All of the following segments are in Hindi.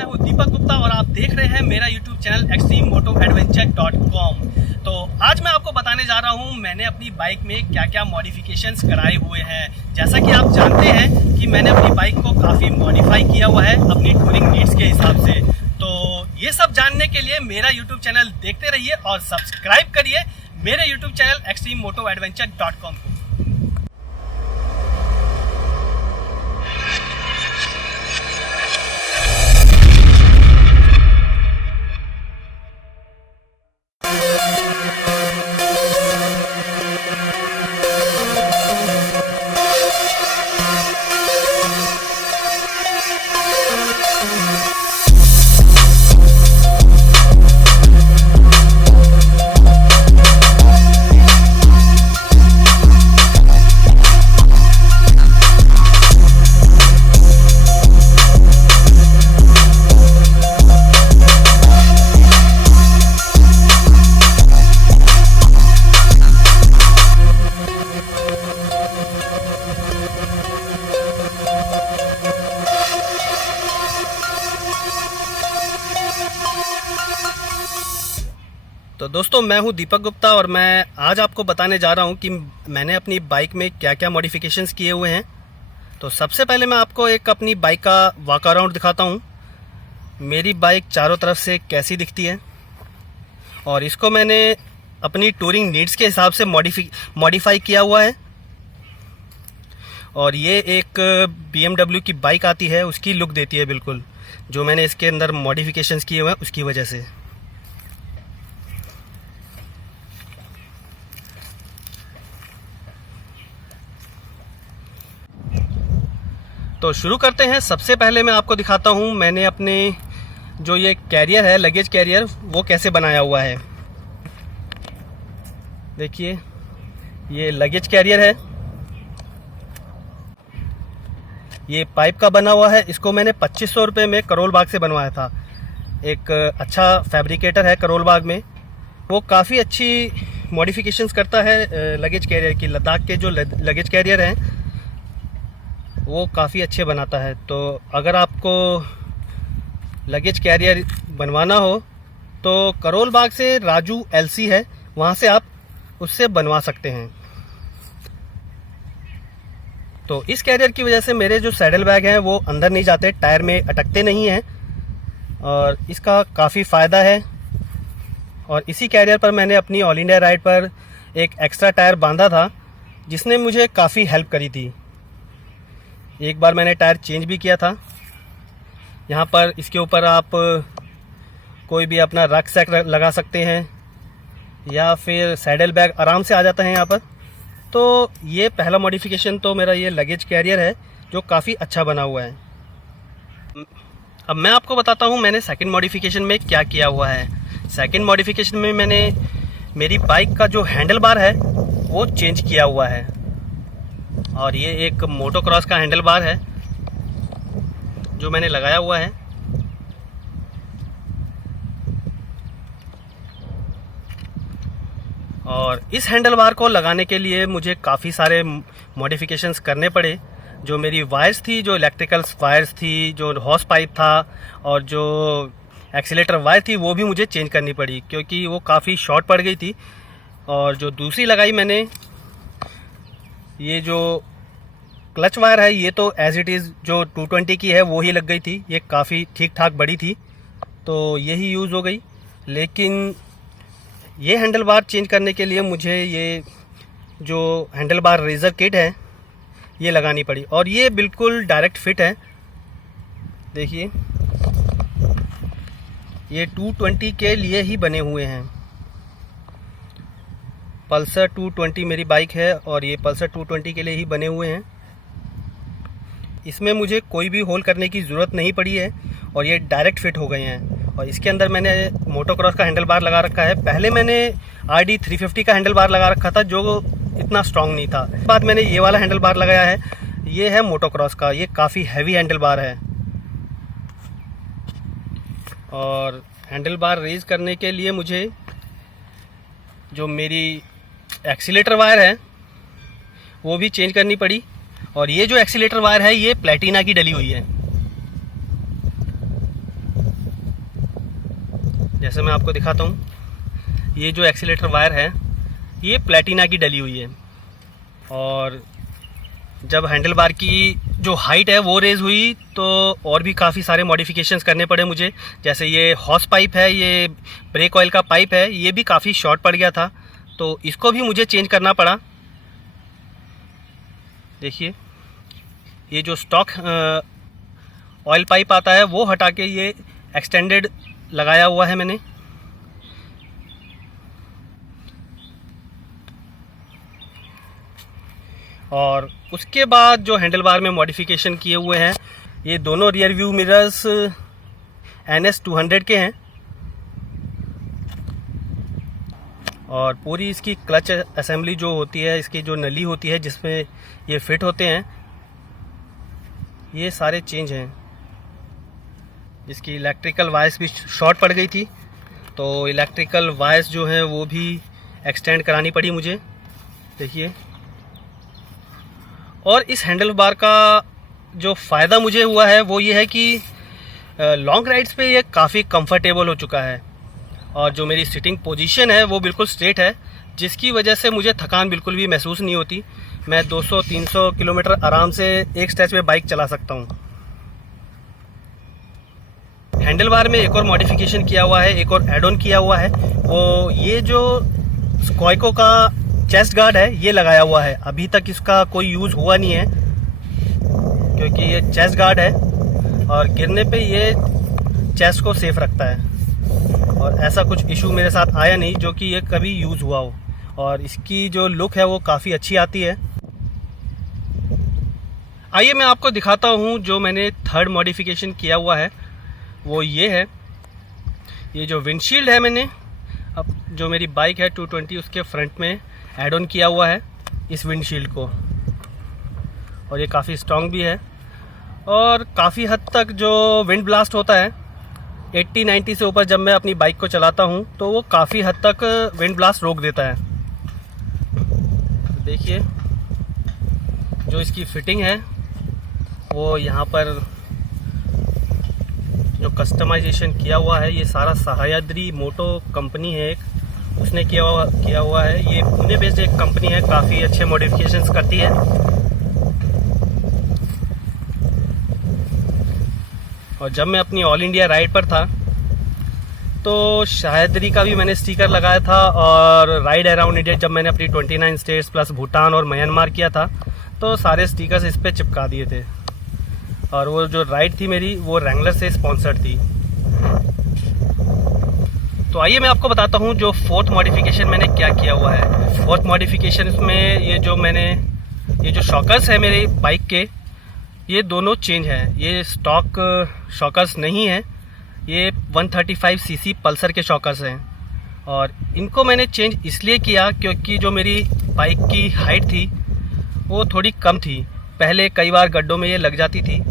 मैं हूं दीपक गुप्ता और आप देख रहे हैं मेरा यूट्यूब चैनल extrememotoadventure.com। तो आज मैं आपको बताने जा रहा हूं मैंने अपनी बाइक में क्या क्या मॉडिफिकेशंस कराए हुए हैं। जैसा कि आप जानते हैं कि मैंने अपनी बाइक को काफ़ी मॉडिफाई किया हुआ है अपनी टूरिंग नीड्स के हिसाब से। तो ये सब जानने के लिए मेरा यूट्यूब चैनल देखते रहिए और सब्सक्राइब करिए मेरे यूट्यूब चैनल extrememotoadventure.com को। तो दोस्तों मैं हूं दीपक गुप्ता और मैं आज आपको बताने जा रहा हूं कि मैंने अपनी बाइक में क्या क्या मॉडिफिकेशंस किए हुए हैं। तो सबसे पहले मैं आपको एक अपनी बाइक का वॉक अराउंड दिखाता हूं, मेरी बाइक चारों तरफ से कैसी दिखती है। और इसको मैंने अपनी टूरिंग नीड्स के हिसाब से मॉडिफाई किया हुआ है। और ये एक BMW की बाइक आती है, उसकी लुक देती है बिल्कुल, जो मैंने इसके अंदर मॉडिफिकेशंस किए हुए हैं उसकी वजह से। तो शुरू करते हैं। सबसे पहले मैं आपको दिखाता हूं मैंने अपने जो ये कैरियर है, लगेज कैरियर, वो कैसे बनाया हुआ है। देखिए ये लगेज कैरियर है, ये पाइप का बना हुआ है। इसको मैंने 2500 रुपये में करोल बाग से बनवाया था। एक अच्छा फैब्रिकेटर है करोल बाग में, वो काफ़ी अच्छी मॉडिफिकेशंस करता है लगेज कैरियर की। लद्दाख के जो लगेज कैरियर हैं वो काफ़ी अच्छे बनाता है। तो अगर आपको लगेज कैरियर बनवाना हो तो करोल बाग से राजू LC है, वहाँ से आप उससे बनवा सकते हैं। तो इस कैरियर की वजह से मेरे जो सैडल बैग हैं वो अंदर नहीं जाते, टायर में अटकते नहीं हैं और इसका काफ़ी फ़ायदा है। और इसी कैरियर पर मैंने अपनी ऑल इंडिया राइड पर एक एक्स्ट्रा टायर बांधा था, जिसने मुझे काफ़ी हेल्प करी थी। एक बार मैंने टायर चेंज भी किया था। यहाँ पर इसके ऊपर आप कोई भी अपना रक सैक लगा सकते हैं या फिर सैडल बैग आराम से आ जाता है यहाँ पर। तो ये पहला मॉडिफिकेशन तो मेरा ये लगेज कैरियर है जो काफ़ी अच्छा बना हुआ है। अब मैं आपको बताता हूँ मैंने सेकंड मॉडिफिकेशन में क्या किया हुआ है। सेकंड मॉडिफिकेशन में मैंने मेरी बाइक का जो हैंडल बार है वो चेंज किया हुआ है। और ये एक मोटोक्रॉस का हैंडल बार है जो मैंने लगाया हुआ है। और इस हैंडल बार को लगाने के लिए मुझे काफ़ी सारे मॉडिफिकेशंस करने पड़े। जो मेरी वायर्स थी, जो इलेक्ट्रिकल वायर्स थी, जो हॉस पाइप था और जो एक्सीलेटर वायर थी, वो भी मुझे चेंज करनी पड़ी क्योंकि वो काफ़ी शॉर्ट पड़ गई थी। और जो दूसरी लगाई मैंने, ये जो क्लच वायर है, ये तो एज इट इज़ जो 220 की है वो ही लग गई थी। ये काफ़ी ठीक ठाक बड़ी थी तो यही यूज़ हो गई। लेकिन ये हैंडल बार चेंज करने के लिए मुझे ये जो हैंडल बार रेजर किट है ये लगानी पड़ी। और ये बिल्कुल डायरेक्ट फिट है। देखिए ये 220 के लिए ही बने हुए हैं। पल्सर 220 मेरी बाइक है और ये पल्सर 220 के लिए ही बने हुए हैं। इसमें मुझे कोई भी होल करने की ज़रूरत नहीं पड़ी है और ये डायरेक्ट फिट हो गए हैं। और इसके अंदर मैंने मोटोक्रॉस का हैंडल बार लगा रखा है। पहले मैंने RD 350 का हैंडल बार लगा रखा था जो इतना स्ट्रॉन्ग नहीं था। बाद मैंने ये वाला हैंडल बार लगाया है, ये है मोटोक्रॉस का। ये काफ़ी हैवी हैंडल बार है। और हैंडल बार रेज करने के लिए मुझे जो मेरी एक्सीलेटर वायर है वो भी चेंज करनी पड़ी। और ये जो एक्सीलेटर वायर है ये प्लेटिना की डली हुई है। जैसे मैं आपको दिखाता हूँ, ये जो एक्सीलेटर वायर है ये प्लेटिना की डली हुई है, और जब हैंडल बार की जो हाइट है वो रेज़ हुई तो और भी काफ़ी सारे मॉडिफिकेशंस करने पड़े मुझे। जैसे ये हॉस पाइप है, ये ब्रेक ऑयल का पाइप है, ये भी काफ़ी शॉर्ट पड़ गया था, तो इसको भी मुझे चेंज करना पड़ा। देखिए, ये जो स्टॉक ऑयल पाइप आता है वो हटा के ये एक्सटेंडेड लगाया हुआ है मैंने। और उसके बाद जो हैंडल बार में मॉडिफिकेशन किए हुए हैं, ये दोनों रियर व्यू मिरर्स NS 200 के हैं, और पूरी इसकी क्लच असेंबली जो होती है, इसकी जो नली होती है जिसमें ये फिट होते हैं, ये सारे चेंज हैं। इसकी इलेक्ट्रिकल वायर्स भी शॉर्ट पड़ गई थी, तो इलेक्ट्रिकल वायर्स जो हैं वो भी एक्सटेंड करानी पड़ी मुझे। देखिए, और इस हैंडल बार का जो फ़ायदा मुझे हुआ है वो ये है कि लॉन्ग राइड्स पे ये काफ़ी कंफर्टेबल हो चुका है, और जो मेरी सिटिंग पोजीशन है वो बिल्कुल स्ट्रेट है, जिसकी वजह से मुझे थकान बिल्कुल भी महसूस नहीं होती। मैं 200-300 किलोमीटर आराम से एक स्ट्रेच में बाइक चला सकता हूँ। हैंडल बार में एक और मॉडिफिकेशन किया हुआ है, एक और एड ऑन किया हुआ है, वो ये जो स्कॉइको का चेस्ट गार्ड है ये लगाया हुआ है। अभी तक इसका कोई यूज़ हुआ नहीं है, क्योंकि ये चेस्ट गार्ड है और गिरने पे ये चेस्ट को सेफ रखता है, और ऐसा कुछ इशू मेरे साथ आया नहीं जो कि ये कभी यूज़ हुआ हो। और इसकी जो लुक है वो काफ़ी अच्छी आती है। आइए मैं आपको दिखाता हूँ जो मैंने थर्ड मॉडिफिकेशन किया हुआ है, वो ये है। ये जो विंडशील्ड है मैंने अब जो मेरी बाइक है 220 उसके फ्रंट में ऐड ऑन किया हुआ है इस विंडशील्ड को, और ये काफ़ी स्ट्रॉन्ग भी है, और काफ़ी हद तक जो विंड ब्लास्ट होता है 80-90 से ऊपर जब मैं अपनी बाइक को चलाता हूँ तो वो काफ़ी हद तक विंड ब्लास्ट रोक देता है। तो देखिए, जो इसकी फिटिंग है वो यहाँ पर जो कस्टमाइजेशन किया हुआ है ये सारा सह्याद्री मोटो कंपनी है एक, उसने किया हुआ है। ये पुणे बेस्ड एक कंपनी है, काफ़ी अच्छे मॉडिफिकेशंस करती है। और जब मैं अपनी ऑल इंडिया राइड पर था तो सह्याद्री का भी मैंने स्टिकर लगाया था, और राइड अराउंड इंडिया जब मैंने अपनी 29 स्टेट्स प्लस भूटान और म्यांमार किया था तो सारे स्टिकर्स इस पर चिपका दिए थे। और वो जो राइड थी मेरी वो रैंगलर से स्पॉन्सर्ड थी। तो आइए मैं आपको बताता हूँ जो फोर्थ मॉडिफिकेशन मैंने क्या किया हुआ है। फोर्थ मॉडिफिकेशन इसमें ये जो शॉकर्स है मेरे बाइक के, ये दोनों चेंज हैं। ये स्टॉक शॉकर्स नहीं है, ये 135 सीसी पल्सर के शॉकर्स हैं, और इनको मैंने चेंज इसलिए किया क्योंकि जो मेरी बाइक की हाइट थी वो थोड़ी कम थी। पहले कई बार गड्ढों में ये लग जाती थी,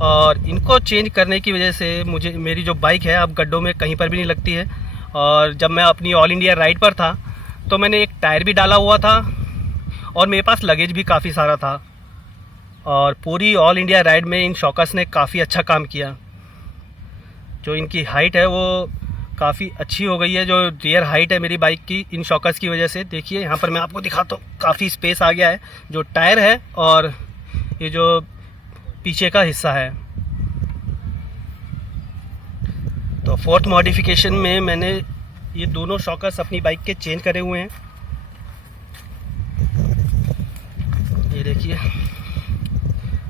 और इनको चेंज करने की वजह से मेरी जो बाइक है अब गड्ढों में कहीं पर भी नहीं लगती है। और जब मैं अपनी ऑल इंडिया राइड पर था तो मैंने एक टायर भी डाला हुआ था, और मेरे पास लगेज भी काफ़ी सारा था, और पूरी ऑल इंडिया राइड में इन शॉकर्स ने काफ़ी अच्छा काम किया। जो इनकी हाइट है वो काफ़ी अच्छी हो गई है, जो रियर हाइट है मेरी बाइक की इन शॉकर्स की वजह से। देखिए यहाँ पर मैं आपको दिखाता हूँ, काफ़ी स्पेस आ गया है, जो टायर है और ये जो पीछे का हिस्सा है। तो फोर्थ मॉडिफिकेशन में मैंने ये दोनों शॉकर्स अपनी बाइक के चेंज करे हुए हैं। ये देखिए,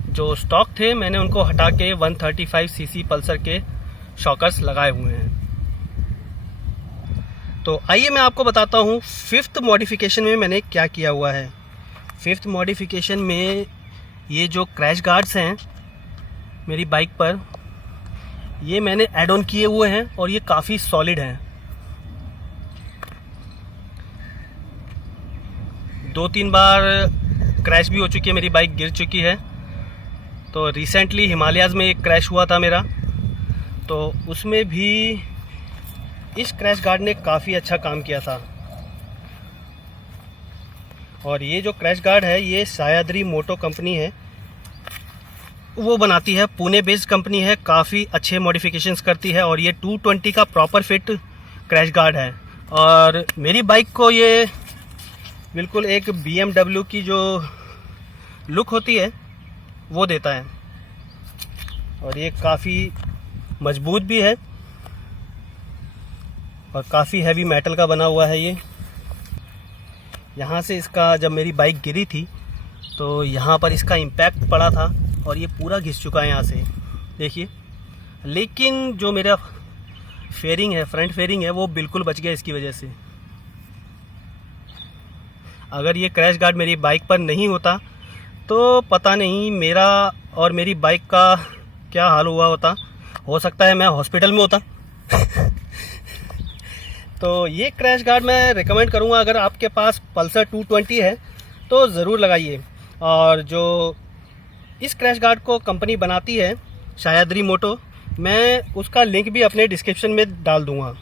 जो स्टॉक थे मैंने उनको हटा के 135 सीसी पल्सर के शॉकर्स लगाए हुए हैं। तो आइए मैं आपको बताता हूँ फिफ्थ मॉडिफिकेशन में मैंने क्या किया हुआ है। फिफ्थ मॉडिफिकेशन में ये जो क्रैश गार्ड्स हैं मेरी बाइक पर, ये मैंने ऐड ऑन किए हुए हैं, और ये काफ़ी सॉलिड हैं। 2-3 बार क्रैश भी हो चुकी है, मेरी बाइक गिर चुकी है। तो रिसेंटली हिमालयाज़ में एक क्रैश हुआ था मेरा, तो उसमें भी इस क्रैश गार्ड ने काफ़ी अच्छा काम किया था। और ये जो क्रैश गार्ड है ये सह्याद्री मोटो कंपनी है, वो बनाती है, पुणे बेस्ड कंपनी है, काफ़ी अच्छे मॉडिफिकेशंस करती है। और ये 220 का प्रॉपर फिट क्रैश गार्ड है। और मेरी बाइक को ये बिल्कुल एक BMW की जो लुक होती है वो देता है। और ये काफ़ी मजबूत भी है और काफ़ी हैवी मेटल का बना हुआ है ये। यहाँ से इसका, जब मेरी बाइक गिरी थी तो यहाँ पर इसका इम्पैक्ट पड़ा था और ये पूरा घिस चुका है यहाँ से, देखिए। लेकिन जो मेरा फेयरिंग है, फ्रंट फेयरिंग है, वो बिल्कुल बच गया इसकी वजह से। अगर ये क्रैश गार्ड मेरी बाइक पर नहीं होता तो पता नहीं मेरा और मेरी बाइक का क्या हाल हुआ होता। हो सकता है मैं हॉस्पिटल में होता। तो ये क्रैश गार्ड मैं रिकमेंड करूँगा, अगर आपके पास पल्सर 220 है तो ज़रूर लगाइए। और जो इस क्रैश गार्ड को कंपनी बनाती है शायाद्री मोटो, मैं उसका लिंक भी अपने डिस्क्रिप्शन में डाल दूँगा।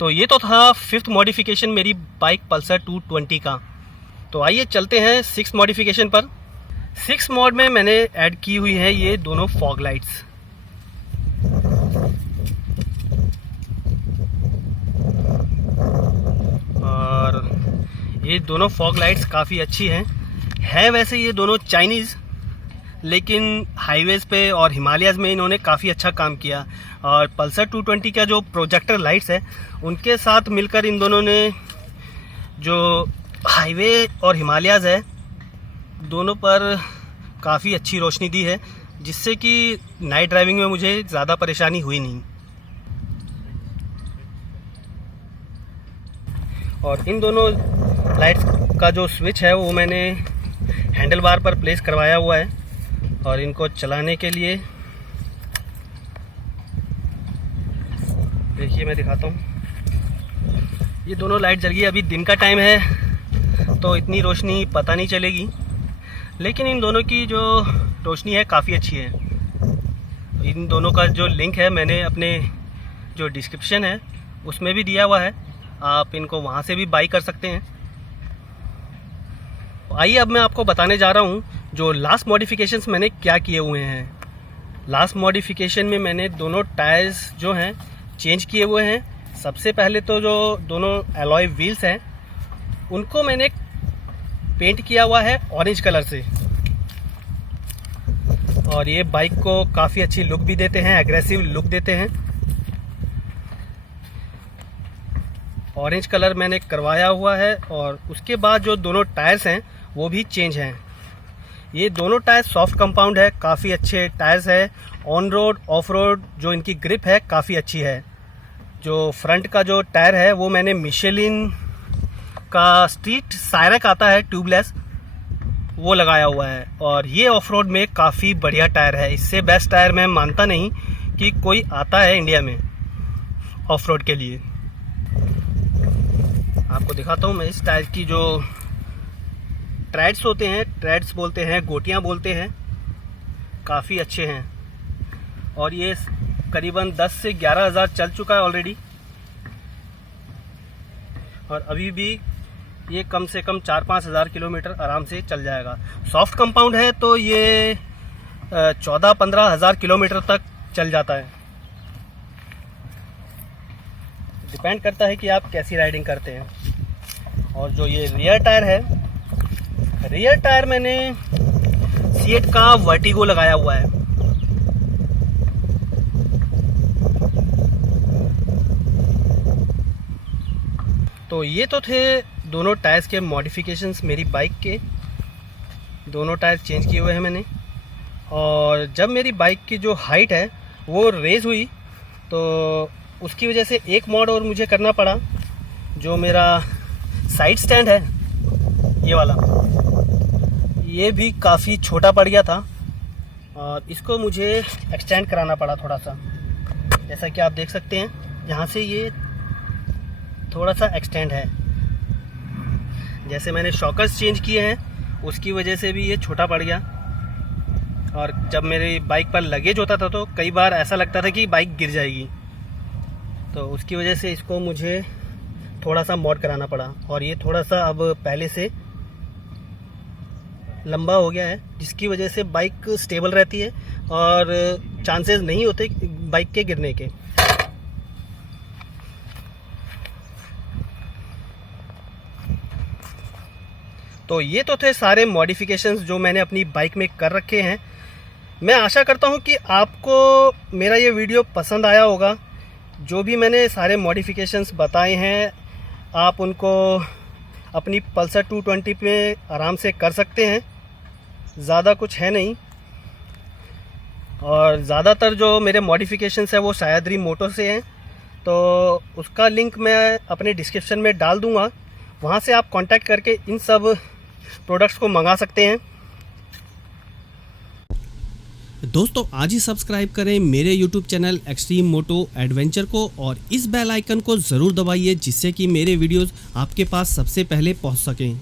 तो ये तो था 5th मॉडिफिकेशन मेरी बाइक पल्सर 220 का। तो आइए चलते हैं 6th मॉडिफिकेशन पर। 6th मॉड में मैंने ऐड की हुई है ये दोनों फॉग लाइट्स। और ये दोनों फॉग लाइट्स काफ़ी अच्छी हैं। है वैसे ये दोनों चाइनीज़, लेकिन हाईवेज़ पे और हिमालयाज़ में इन्होंने काफ़ी अच्छा काम किया। और पल्सर 220 का जो प्रोजेक्टर लाइट्स है उनके साथ मिलकर इन दोनों ने जो हाईवे और हिमालयाज़ है दोनों पर काफ़ी अच्छी रोशनी दी है, जिससे कि नाइट ड्राइविंग में मुझे ज़्यादा परेशानी हुई नहीं। और इन दोनों लाइट्स का जो स्विच है वो मैंने हैंडल बार पर प्लेस करवाया हुआ है। और इनको चलाने के लिए देखिए मैं दिखाता हूँ। ये दोनों लाइट जल गई। अभी दिन का टाइम है तो इतनी रोशनी पता नहीं चलेगी, लेकिन इन दोनों की जो रोशनी है काफ़ी अच्छी है। इन दोनों का जो लिंक है मैंने अपने जो डिस्क्रिप्शन है उसमें भी दिया हुआ है, आप इनको वहाँ से भी बाई कर सकते हैं। आइए अब मैं आपको बताने जा रहा हूँ जो लास्ट मॉडिफिकेशंस मैंने क्या किए हुए हैं। लास्ट मॉडिफिकेशन में मैंने दोनों टायर्स जो हैं चेंज किए हुए हैं। सबसे पहले तो जो दोनों एलॉय व्हील्स हैं उनको मैंने पेंट किया हुआ है ऑरेंज कलर से। और ये बाइक को काफ़ी अच्छी लुक भी देते हैं, एग्रेसिव लुक देते हैं। ऑरेंज कलर मैंने करवाया हुआ है। और उसके बाद जो दोनों टायर्स हैं वो भी चेंज हैं। ये दोनों टायर सॉफ्ट कंपाउंड है, काफ़ी अच्छे टायर्स है। ऑन रोड ऑफ रोड जो इनकी ग्रिप है काफ़ी अच्छी है। जो फ्रंट का जो टायर है वो मैंने मिशेलिन का स्ट्रीट सायरक आता है ट्यूबलेस, वो लगाया हुआ है। और ये ऑफ रोड में काफ़ी बढ़िया टायर है। इससे बेस्ट टायर मैं मानता नहीं कि कोई आता है इंडिया में ऑफ रोड के लिए। आपको दिखाता हूँ मैं इस टायर की जो ट्रेड्स होते हैं, ट्रेड्स बोलते हैं, गोटियाँ बोलते हैं, काफ़ी अच्छे हैं। और ये करीबन 10 से 11 हज़ार चल चुका है ऑलरेडी। और अभी भी ये कम से कम 4-5 हज़ार किलोमीटर आराम से चल जाएगा। सॉफ्ट कंपाउंड है तो ये 14-15 हज़ार किलोमीटर तक चल जाता है। डिपेंड करता है कि आप कैसी राइडिंग करते हैं। और जो ये रियर टायर है, रियर टायर मैंने सीएट का वर्टिगो लगाया हुआ है। तो ये तो थे दोनों टायर्स के मॉडिफिकेशंस मेरी बाइक के। दोनों टायर चेंज किए हुए हैं मैंने। और जब मेरी बाइक की जो हाइट है वो रेज हुई तो उसकी वजह से एक मॉड और मुझे करना पड़ा। जो मेरा साइड स्टैंड है ये वाला, ये भी काफ़ी छोटा पड़ गया था और इसको मुझे एक्सटेंड कराना पड़ा थोड़ा सा। जैसा कि आप देख सकते हैं यहाँ से ये थोड़ा सा एक्सटेंड है। जैसे मैंने शॉकर्स चेंज किए हैं उसकी वजह से भी ये छोटा पड़ गया। और जब मेरी बाइक पर लगेज होता था तो कई बार ऐसा लगता था कि बाइक गिर जाएगी, तो उसकी वजह से इसको मुझे थोड़ा सा मॉड कराना पड़ा। और ये थोड़ा सा अब पहले से लंबा हो गया है, जिसकी वजह से बाइक स्टेबल रहती है और चांसेस नहीं होते बाइक के गिरने के। तो ये तो थे सारे मॉडिफिकेशंस जो मैंने अपनी बाइक में कर रखे हैं। मैं आशा करता हूँ कि आपको मेरा ये वीडियो पसंद आया होगा। जो भी मैंने सारे मॉडिफिकेशंस बताए हैं आप उनको अपनी पल्सर 220 पे आराम से कर सकते हैं, ज़्यादा कुछ है नहीं। और ज़्यादातर जो मेरे मॉडिफिकेशंस है वो शायद मोटो से हैं, तो उसका लिंक मैं अपने डिस्क्रिप्शन में डाल दूँगा, वहाँ से आप कांटेक्ट करके इन सब प्रोडक्ट्स को मंगा सकते हैं। दोस्तों आज ही सब्सक्राइब करें मेरे YouTube चैनल एक्सट्रीम मोटो एडवेंचर को और इस बेल आइकन को ज़रूर दबाइए जिससे कि मेरे वीडियोस आपके पास सबसे पहले पहुंच सकें।